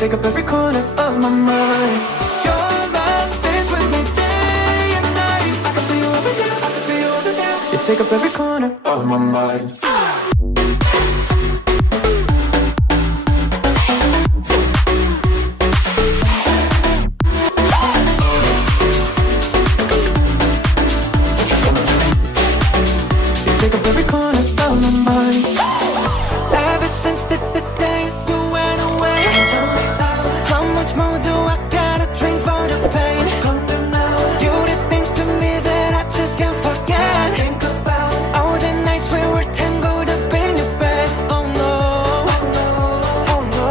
take up every corner of my mind. Your love stays with me day and night. I can feel you over here, I can feel you over here. You take up every corner of my mind. Take up every corner of my mind. Ever since the day you went away, how much more do I gotta drink for the pain? You did things to me that I just can't forget. All the nights we were tangled up in your bed. Oh no, oh no,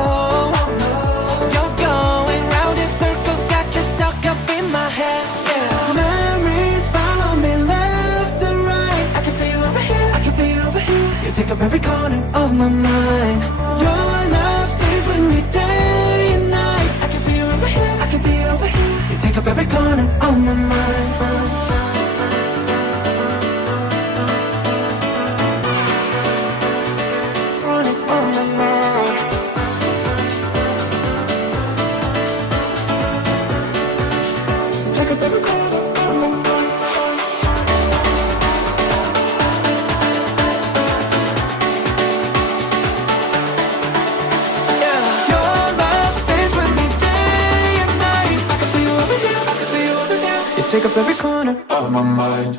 you're going round in circles, got you stuck up in my head. Yeah. Memories follow me left and right. I can feel you over here, I can feel you over here. You take up every corner of my mind. Your love stays with me day and night. I can feel you over here, I can feel you over here. You take up every corner of my mind. Corner of my mind. Take up every corner of my mind. Take up every corner of my mind.